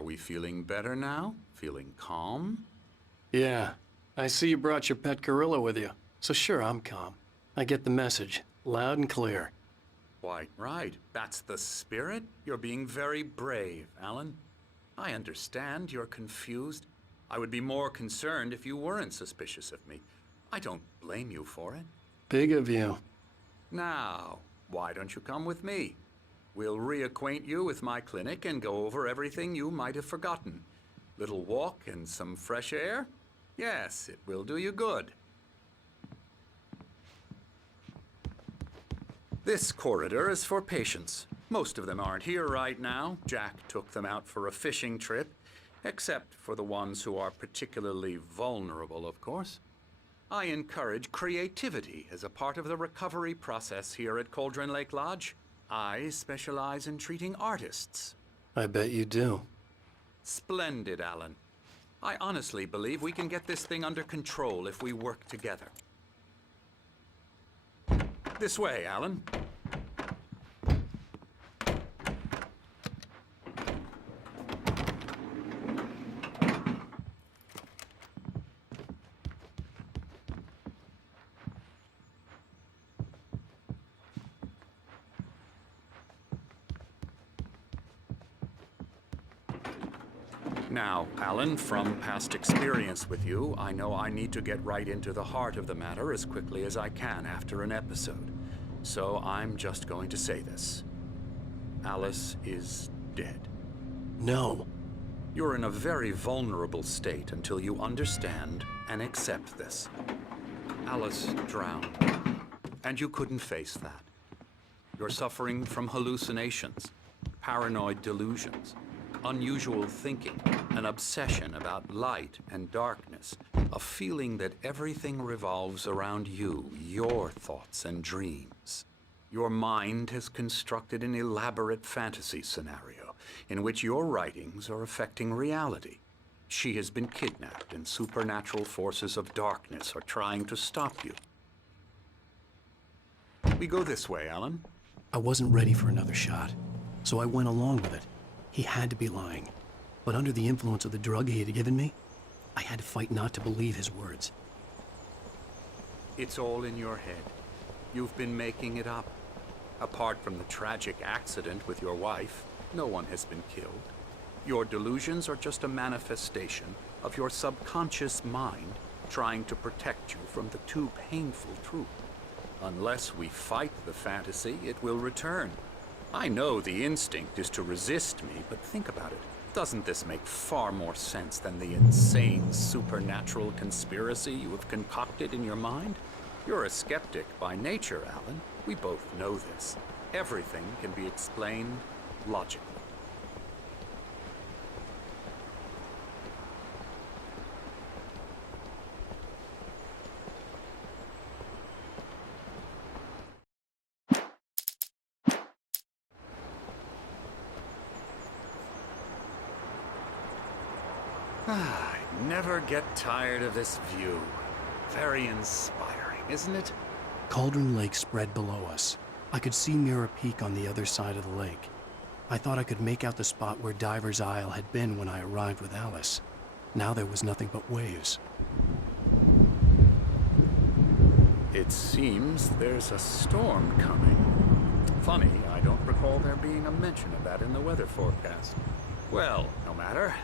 Are we feeling better now? Feeling calm? Yeah. I see you brought your pet gorilla with you. So sure, I'm calm. I get the message. Loud and clear. Quite right. That's the spirit. You're being very brave, Alan. I understand you're confused. I would be more concerned if you weren't suspicious of me. I don't blame you for it. Big of you. Now, why don't you come with me? We'll reacquaint you with my clinic and go over everything you might have forgotten. Little walk and some fresh air? Yes, it will do you good. This corridor is for patients. Most of them aren't here right now. Jack took them out for a fishing trip, except for the ones who are particularly vulnerable, of course. I encourage creativity as a part of the recovery process here at Cauldron Lake Lodge. I specialize in treating artists. I bet you do. Splendid, Alan. I honestly believe we can get this thing under control if we work together. This way, Alan. Now, Alan, from past experience with you, I know I need to get right into the heart of the matter as quickly as I can after an episode. So I'm just going to say this. Alice is dead. No. You're in a very vulnerable state until you understand and accept this. Alice drowned, and you couldn't face that. You're suffering from hallucinations, paranoid delusions, unusual thinking, an obsession about light and darkness, a feeling that everything revolves around you, your thoughts and dreams. Your mind has constructed an elaborate fantasy scenario in which your writings are affecting reality. She has been kidnapped and supernatural forces of darkness are trying to stop you. We go this way, Alan. I wasn't ready for another shot, so I went along with it. He had to be lying. But under the influence of the drug he had given me, I had to fight not to believe his words. It's all in your head. You've been making it up. Apart from the tragic accident with your wife, no one has been killed. Your delusions are just a manifestation of your subconscious mind trying to protect you from the too painful truth. Unless we fight the fantasy, it will return. I know the instinct is to resist me, but think about it. Doesn't this make far more sense than the insane supernatural conspiracy you have concocted in your mind? You're a skeptic by nature, Alan. We both know this. Everything can be explained logically. I never get tired of this view. Very inspiring, isn't it? Cauldron Lake spread below us. I could see Mirror Peak on the other side of the lake. I thought I could make out the spot where Diver's Isle had been when I arrived with Alice. Now there was nothing but waves. It seems there's a storm coming. Funny, I don't recall there being a mention of that in the weather forecast. Well, no matter.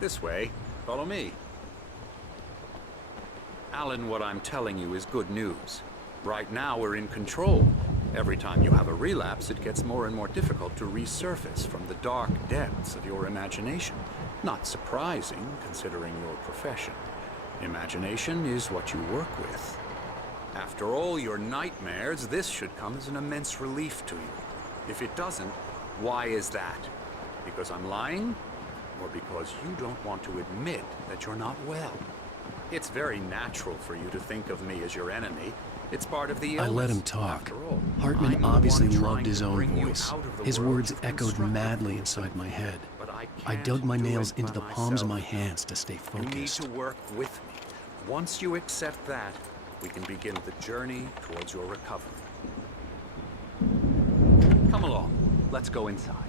This way. Follow me. Alan, what I'm telling you is good news. Right now, we're in control. Every time you have a relapse, it gets more and more difficult to resurface from the dark depths of your imagination. Not surprising, considering your profession. Imagination is what you work with. After all your nightmares, this should come as an immense relief to you. If it doesn't, why is that? Because I'm lying? Or because you don't want to admit that you're not well? It's very natural for you to think of me as your enemy. It's part of the illness. I let him talk. After all, Hartman obviously loved his own voice. His words you've echoed constructed. madly inside my head. But I can't dug my do nails it into the by palms of my myself. hands to stay You need focused. to work with me. Once you accept that, we can begin the journey towards your recovery. Come along. Let's go inside.